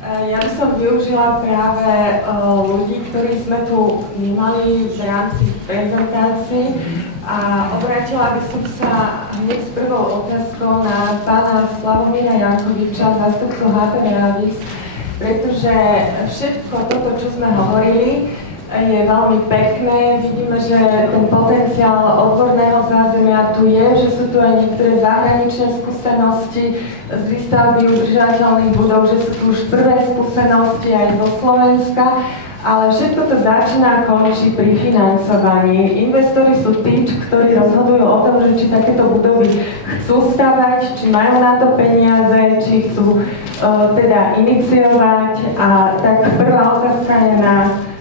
Ja by som využila práve ľudí, ktorí sme tu vnímali v rámci prezentácií a obrátila by som sa hneď s prvou otázkou na pána Slavomíra Jankoviča, zástupcu HTV Avis, pretože všetko toto, čo sme hovorili, je veľmi pekné. Vidíme, že ten potenciál odborného zázemia tu je, že sú tu aj niektoré zahraničné skúsenosti z výstavby udržateľných budov, že sú tu už prvé skúsenosti aj zo Slovenska, ale všetko to začína a končí pri financovaní. Investori sú tí, ktorí rozhodujú o tom, že či takéto budovy chcú stavať, či majú na to peniaze, či chcú teda iniciovať. A tak prvá otázka je na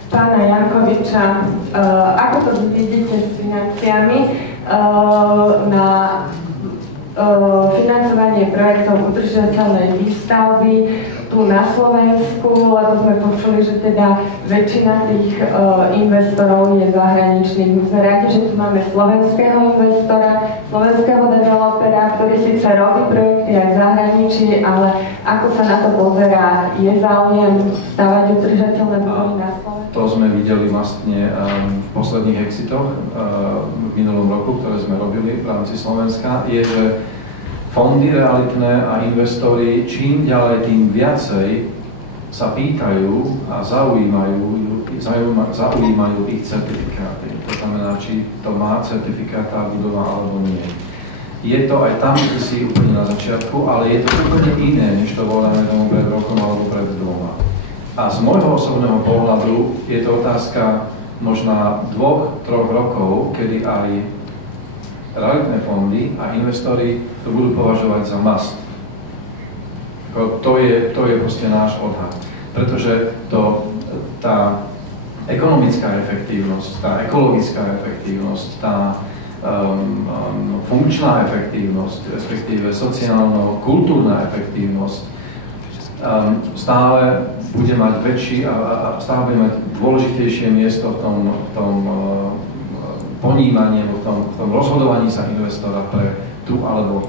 pána Jankoviča, ako to vidíte s financiami na financovanie projektov udržateľnej výstavby tu na Slovensku, lebo sme počuli, že teda väčšina tých investorov je zahraničných. My sme radi, že tu máme slovenského investora, slovenského developera, ktorý síce robí projekty aj v zahraničí, ale ako sa na to pozerá, je záujem stavať udržateľné budovy na Slovensku? To sme videli vlastne v posledných exitoch v minulom roku, ktoré sme robili v rámci Slovenska, je, že fondy realitné a investori čím ďalej, tým viacej sa pýtajú a zaujímajú ich certifikáty. To znamená, či to má certifikát tá budova alebo nie. Je to aj tam, kde si úplne na začiatku, ale je to úplne iné, než to bolo pred rokom alebo pred dvoma. A z môjho osobného pohľadu je to otázka možná 2-3 rokov, kedy aj realitné fondy a investori to budú považovať za must. To je proste náš odhad. Pretože tá ekonomická efektívnosť, tá ekologická efektívnosť, tá funkčná efektívnosť, respektíve sociálno-kultúrna efektívnosť stále bude mať väčší a stále bude mať dôležitejšie miesto v tom ponímaní, v tom rozhodovaní sa investora pre tú alebo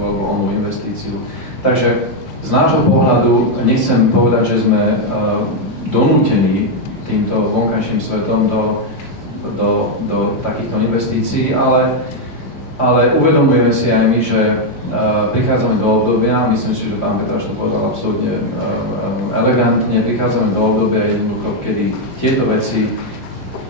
onú investíciu. Takže z nášho pohľadu nechcem povedať, že sme donútení týmto vonkajším svetom do takýchto investícií, ale uvedomujeme si aj my, že prichádzame do obdobia, myslím si, že pán Petraš to povedal absolútne elegantne, prichádzame do obdobia jednoducho, kedy tieto veci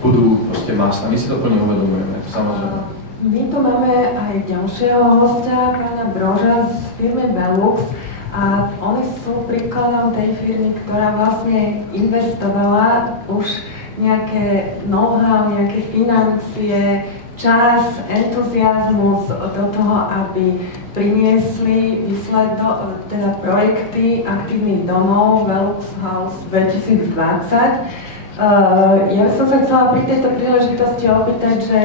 budú proste must. A my si to plne uvedomujeme, samozrejme. My tu máme aj ďalšieho hostia, pána Broža z firmy Velux. A oni sú príkladom tej firmy, ktorá vlastne investovala už nejaké know-how, nejaké financie, čas, entuziazmus do toho, aby priniesli teda projekty aktívnych domov Velux House 2020. Ja by som sa chcela pri tejto príležitosti opýtať, že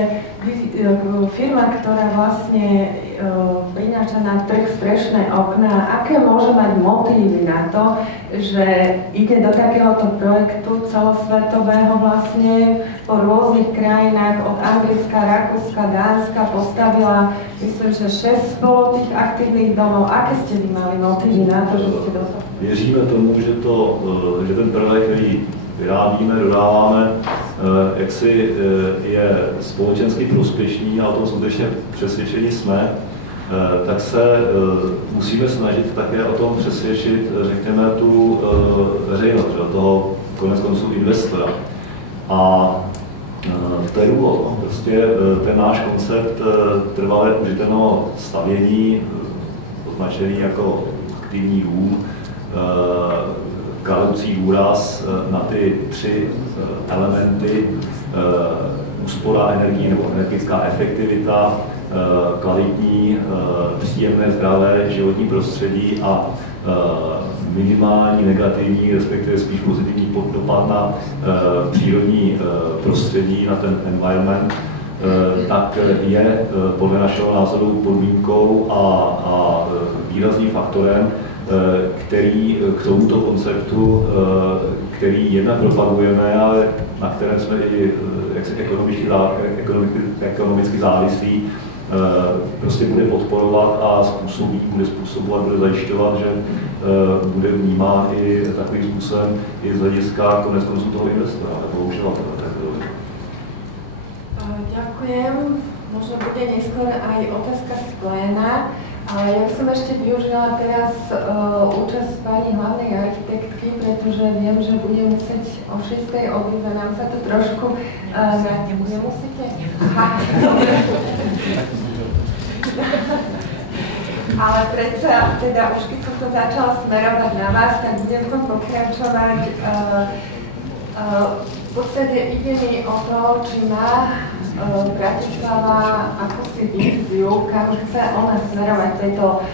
firma, ktorá vlastne prináša na trh strešné okná, aké môže mať motívy na to, že ide do takéhoto projektu celosvetového vlastne po rôznych krajinách od Anglicka, Rakúska, Dánska postavila, myslím, že 6 spolu tých aktívnych domov. Aké ste vy mali motívy na to, že ste do toho? Věříme tomu, že ten prvek, který vyrábíme, dodáváme, jaksi je společensky prospěšný a o tom skutečně přesvědčení jsme, tak se musíme snažit také o tom přesvědčit, řekněme, tu veřejnost, toho konec konců investora. A to je důvod. Prostě ten náš koncept trvalé udržitelného stavění, označený jako aktivní dům, kladoucí důraz na ty 3 elementy, úspora energie nebo energetická efektivita, kvalitní, příjemné, zdravé životní prostředí a minimální negativní, respektive spíš pozitivní dopad na přírodní prostředí, na ten environment, tak je podle našeho názoru podmínkou a výrazným faktorem, který k tomuto konceptu, který jednak propagujeme, ale na kterém jsme i jaksi ekonomicky závislí, prostě bude podporovat a bude způsobovat, bude zajišťovat, že bude vnímán i takovým způsobem i z hlediska koneckonců toho investora nebo uživatele. Ďakujem. Možno bude neskôr aj otázka z pléna, ale ja by som ešte využila teraz účasť pani hlavnej architektky, pretože viem, že bude musieť o 6:00 odísť a nám sa to trošku... Nemusíte? Aha. Ale predsa, teda už keď som to začala smerovať na vás, tak budem to pokračovať. V podstate ide mi o to, či má Bratislava akúsi víziu, kam chce ona smerovať tejto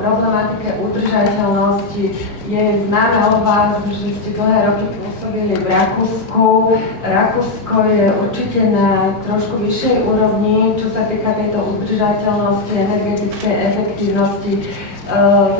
problematike udržateľnosti. Je známe o vás, že ste dlhé roky pôsobili v Rakúsku. Rakúsko je určite na trošku vyššej úrovni, čo sa týka tejto udržateľnosti, energetickej efektívnosti.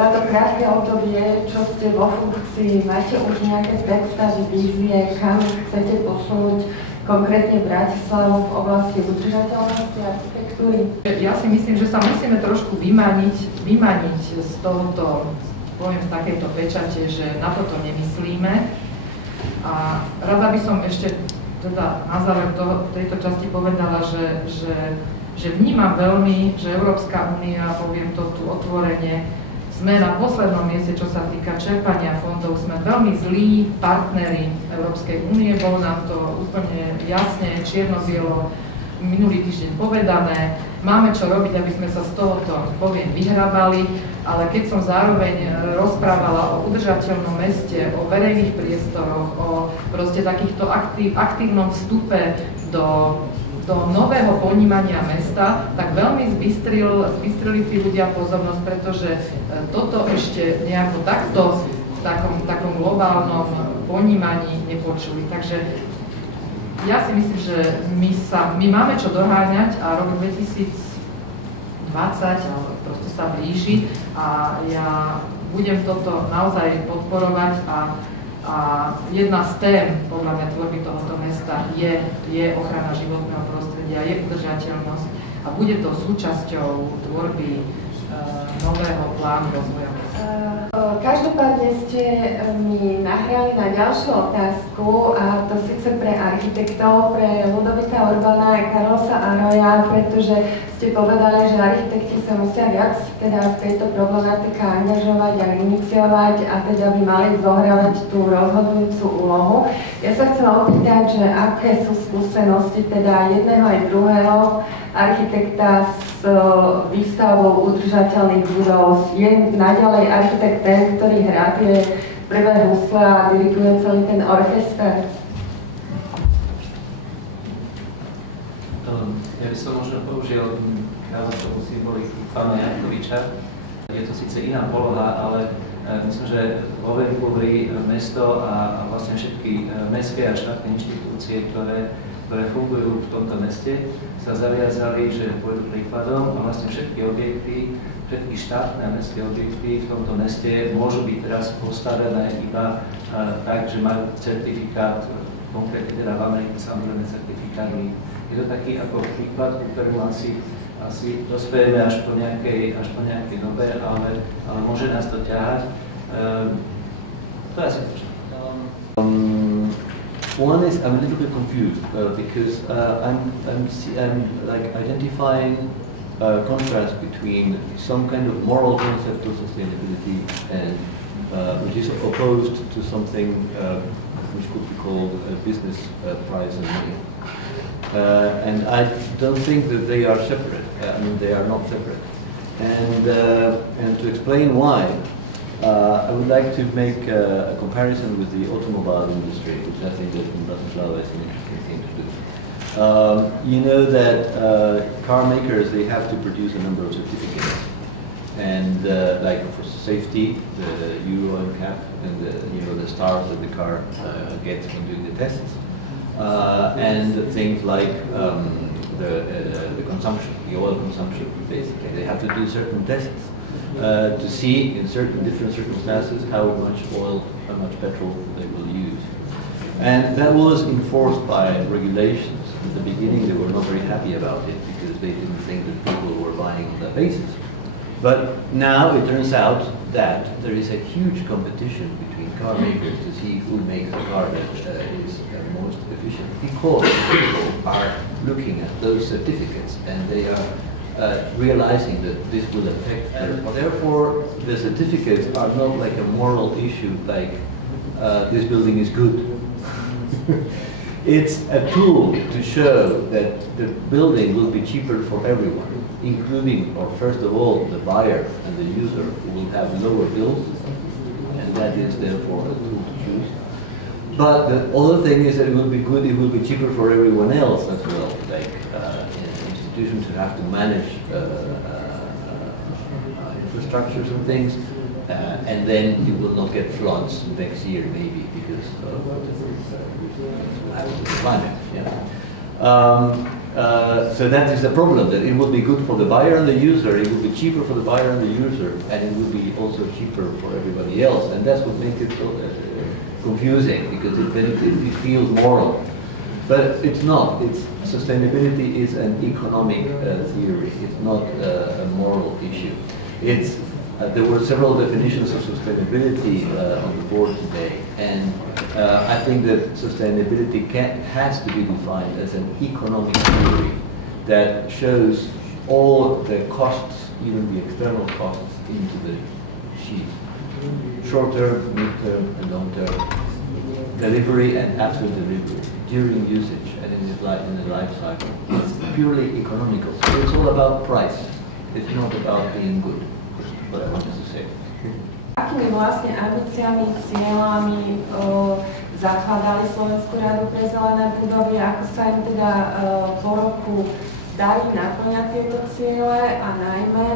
Za to krátke obdobie, čo ste vo funkcii, máte už nejaké predstavy, vízie, kam chcete posunúť konkrétne Bratislavu v oblasti udržateľnosti a architektúry? Ja si myslím, že sa musíme trošku vymaniť z tohoto, poviem, z takejto pečate, že na toto nemyslíme. A rada by som ešte teda na záver tejto časti povedala, že vnímam veľmi, že Európska únia, poviem to tu otvorene, sme na poslednom mieste, čo sa týka čerpania fondov, sme veľmi zlí partneri Európskej únie, bolo nám to úplne jasne, čierno-bielo, minulý týždeň povedané. Máme čo robiť, aby sme sa z tohoto, poviem, vyhrabali, ale keď som zároveň rozprávala o udržateľnom meste, o verejných priestoroch, o proste takýchto aktívnom vstupe do nového ponímania mesta, tak veľmi zbystrili tí ľudia pozornosť, pretože toto ešte nejako takto v takom globálnom ponímaní nepočuli. Takže ja si myslím, že my máme čo doháňať a rok 2020 proste sa blíži a ja budem toto naozaj podporovať a jedna z tém, podľa mňa, tvorby tohoto mesta je ochrana životného prostredia, je udržateľnosť a bude to súčasťou tvorby nového plánu rozvoja mesta. Každopádne ste mi nahrali na ďalšiu otázku, a to síce pre architektov, pre Ludovita Urbana a Carlosa Arroya, pretože ste povedali, že architekti sa musia viac teda v tejto problematike angažovať a iniciovať a teda by mali zohrávať tú rozhodujúcu úlohu. Ja sa chcem opýtať, že aké sú skúsenosti teda jedného aj druhého architekta s výstavou udržateľných budov. Je naďalej architekt ten, ktorý hrá tie prvé husle a diriguje celý ten orchester? Ja by som možno použil kráľovskú symboliku pána Jankoviča. Je to síce iná poloha, ale myslím, že vo Vancouveri mesto a vlastne všetky mestské a štátne inštitúcie, ktoré fungujú v tomto meste, sa zaviazali, že pôjdu príkladom a vlastne všetky objekty, všetky štátne a mestské objekty v tomto meste môžu byť teraz postavené iba tak, že majú certifikát, konkrétne teda v Amerike samozrejme certifikát. Je to taký ako príklad, ku ktorému asi dospejeme až po nejakej dobe, ale môže nás to ťahať. To je asi to. One is I'm a little bit confused because I'm like identifying a contrast between some kind of moral concept of sustainability and which is opposed to something which could be called a business price and money. And I don't think that they are separate. I mean, they are not separate. And to explain why, I would like to make a comparison with the automobile industry, which I think that in Bratislava is an interesting thing to do. You know that car makers, they have to produce a number of certificates. And like for safety, the Euro NCAP and the stars that the car gets when doing the tests. And things like the consumption, the oil consumption, basically. They have to do certain tests to see in different circumstances how much oil, how much petrol they will use. And that was enforced by regulations. At the beginning they were not very happy about it because they didn't think that people were buying on that basis. But now it turns out that there is a huge competition between car makers to see who makes a car that is most efficient, because people are looking at those certificates and they are realizing that this will affect their. Therefore, the certificates are not like a moral issue, like this building is good. It's a tool to show that the building will be cheaper for everyone, including, or first of all, the buyer and the user, who will have lower bills, and that is therefore a tool to choose. But the other thing is that it will be good, it will be cheaper for everyone else as well, like institutions who have to manage infrastructures and things, and then you will not get floods next year maybe because will happen with the climate. Yeah. So that is the problem, that it will be good for the buyer and the user, it will be cheaper for the buyer and the user, and it will be also cheaper for everybody else, and that's what makes it so confusing, because it feels moral. But it's not. Sustainability is an economic theory. It's not a moral issue. There were several definitions of sustainability on the board today, and I think that sustainability has to be defined as an economic theory that shows all the costs, even the external costs, into the sheet. Short-term, mid-term, and long-term. Delivery and after delivery, during usage, and in the life cycle. It's purely economical. So it's all about price. It's not about being good. What I wanted to say. Akými vlastne ambíciami, cieľami zakladali Slovenskú radu pre zelené budovy, ako sa im teda po roku darí naplňať tieto ciele a najmä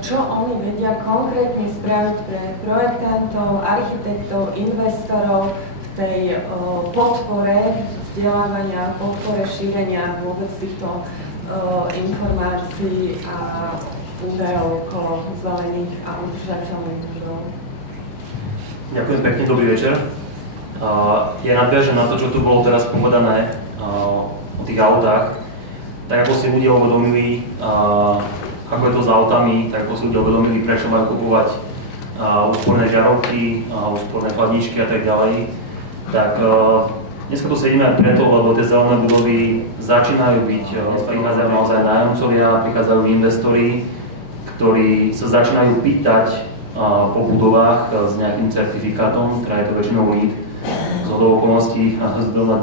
čo oni vedia konkrétne spraviť pre projektantov, architektov, investorov v tej podpore vzdelávania, podpore šírenia vôbec týchto informácií a údajov okolo zelených a udržateľných budov. Ďakujem pekne, dobrý večer. Ja nadviažem na to, čo tu bolo teraz povedané o tých autách. Tak ako si ľudia uvedomili, ako je to s autami, tak ako si ľudia uvedomili, prečo majú kupovať úsporné žiarovky, úsporné chladničky a tak ďalej. Tak dneska tu sedíme aj preto, lebo tie zelené budovy začínajú byť, prichádzajú naozaj nájomcovia, prichádzajú investori, ktorí sa začínajú pýtať po budovách s nejakým certifikátom, ktorá je to väčšinou LEED. Z hodou okolností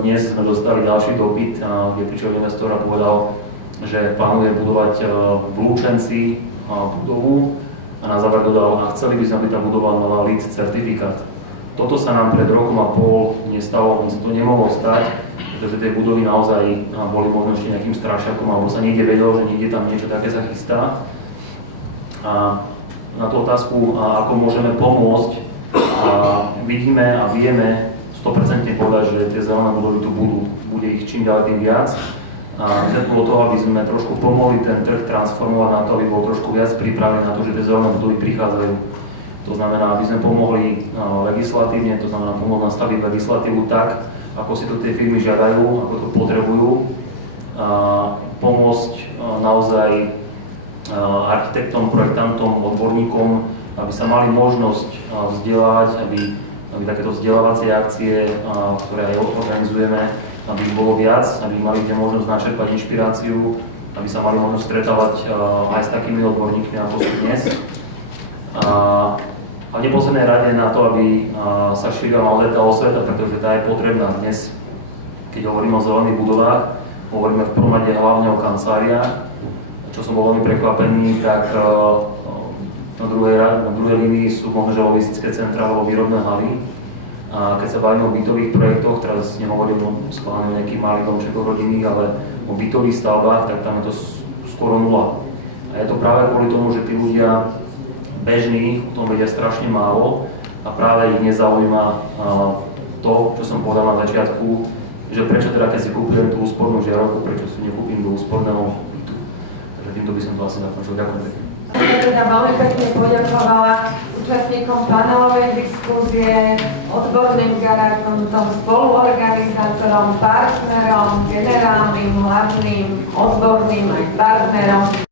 dnes sme dostali ďalší dopyt, kde prišiel investor a povedal, že plánuje budovať v Lučenci budovu a na záver dodal, a chceli by sme, aby tá budova mala LEED certifikát. Toto sa nám pred rokom a pol nestalo, sa to nemohlo stať, pretože tie budovy naozaj boli možno ešte nejakým strašiakom, alebo sa niekde vedelo, že niekde tam niečo také sa chystá. A na tú otázku, ako môžeme pomôcť, vidíme a vieme 100% povedať, že tie zelené budovy tu budú. Bude ich čím ďalej tým viac. A to bolo to, aby sme trošku pomohli ten trh transformovať na to, aby bol trošku viac pripravený na to, že tie zelené budovy prichádzajú. To znamená, aby sme pomohli legislatívne, to znamená pomôcť nastaviť legislatívu tak, ako si to tie firmy žiadajú, ako to potrebujú. Pomôcť naozaj architektom, projektantom, odborníkom, aby sa mali možnosť vzdelávať, aby takéto vzdelávacie akcie, ktoré aj organizujeme, aby ich bolo viac, aby mali kde možnosť načerpať inšpiráciu, aby sa mali možnosť stretávať aj s takými odborníkmi, ako sú dnes. A v neposlednej rade na to, aby sa šírila naozaj tá osveta, pretože tá je potrebná dnes. Keď hovoríme o zelených budovách, hovoríme v prvom rade hlavne o kanceláriách. Čo som bol veľmi prekvapený, tak na druhej línii sú možno logistické centra alebo výrobné haly. A keď sa bavíme o bytových projektoch, teraz nehovorím schválne o nejakých malých domčekoch rodinných, ale o bytových stavbách, tak tam je to skoro nula. A je to práve kvôli tomu, že tí ľudia bežní o tom vedia strašne málo a práve ich nezaujíma to, čo som povedal na začiatku, že prečo teda keď si kúpujem tú úspornú žiarovku, prečo si nekúpim do úsporného bytu. Takže týmto by som to asi zakončil. Ďakujem pekne. Teda veľmi pekne poďakovala účastníkom panelovej diskúzie, odborným garantom, spoluorganizátorom, partnerom, generálnym, hlavným odborným, aj partnerom.